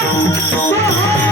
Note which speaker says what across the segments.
Speaker 1: Porra!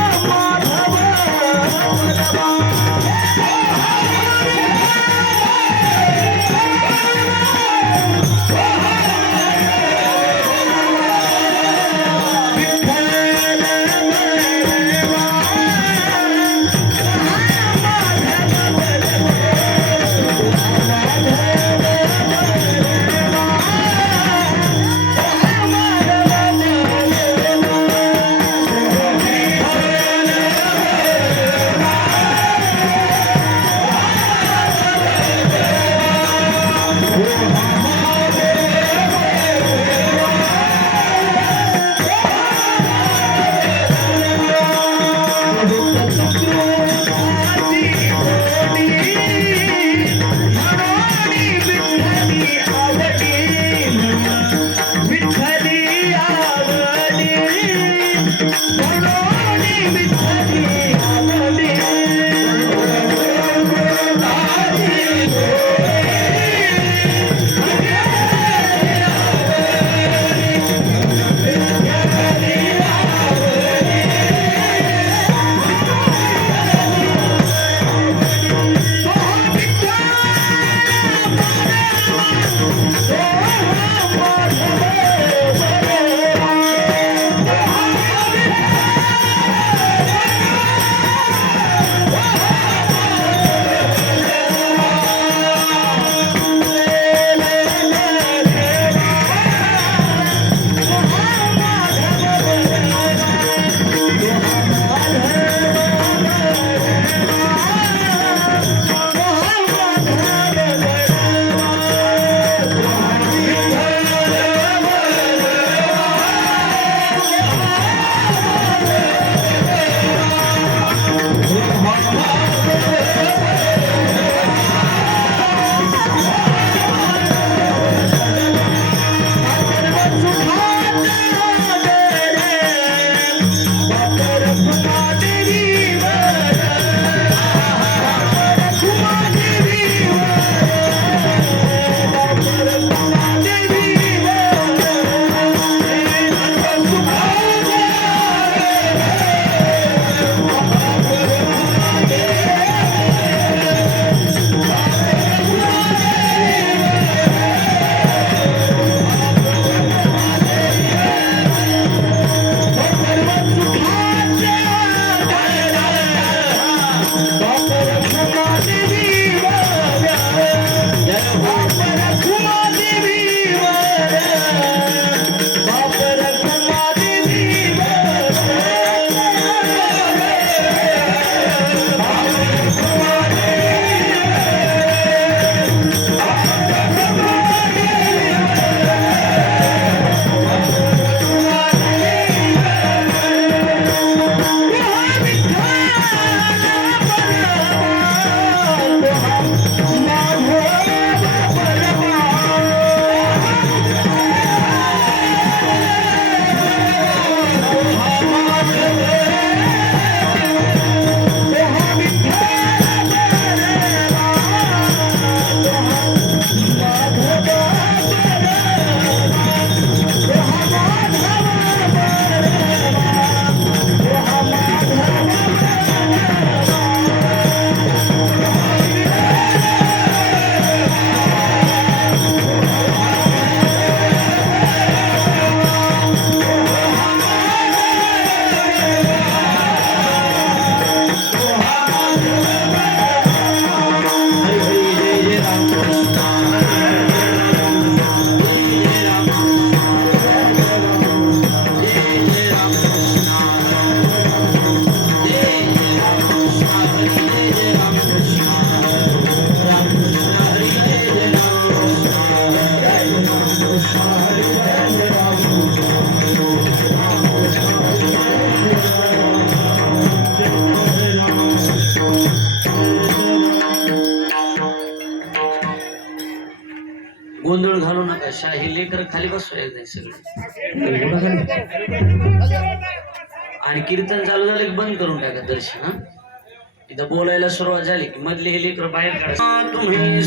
Speaker 1: खाली बसूया सगळे. आणि कीर्तन चालू झालं की बंद करून टाका दर्शन हा? इथं बोलायला सुरुवात झाली की मधली हे लेकर बाहेर काढा. तुम्ही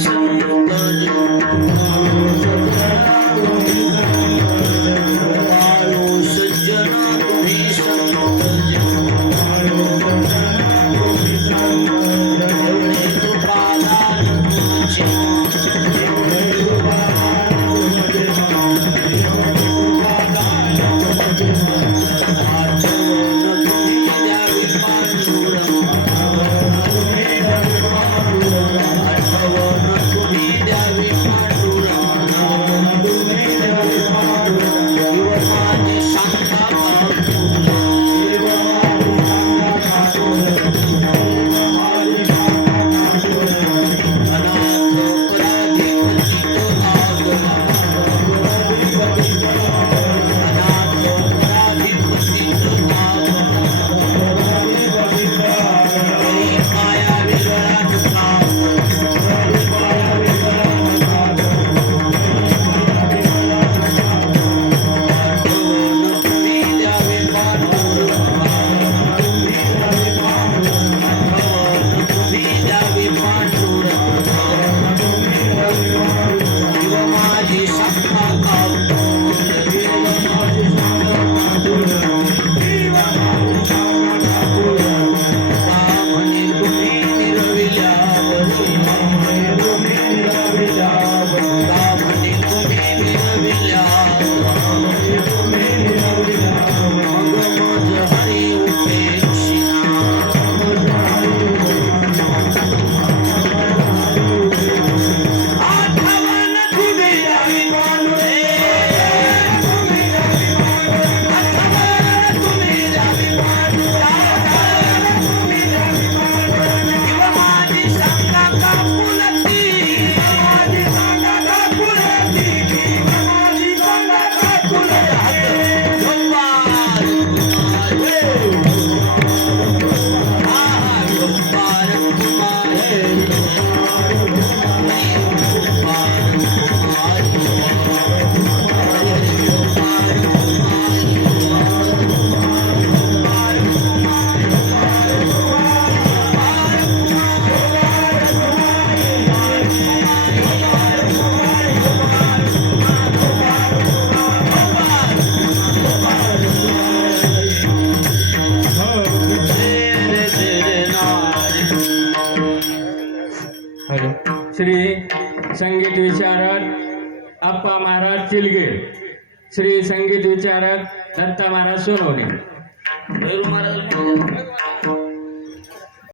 Speaker 2: श्री संगीत विचारक आप्पा महाराज चिलगे श्री संगीत विचारक दत्ता महाराज सोनवणे.
Speaker 1: महाराज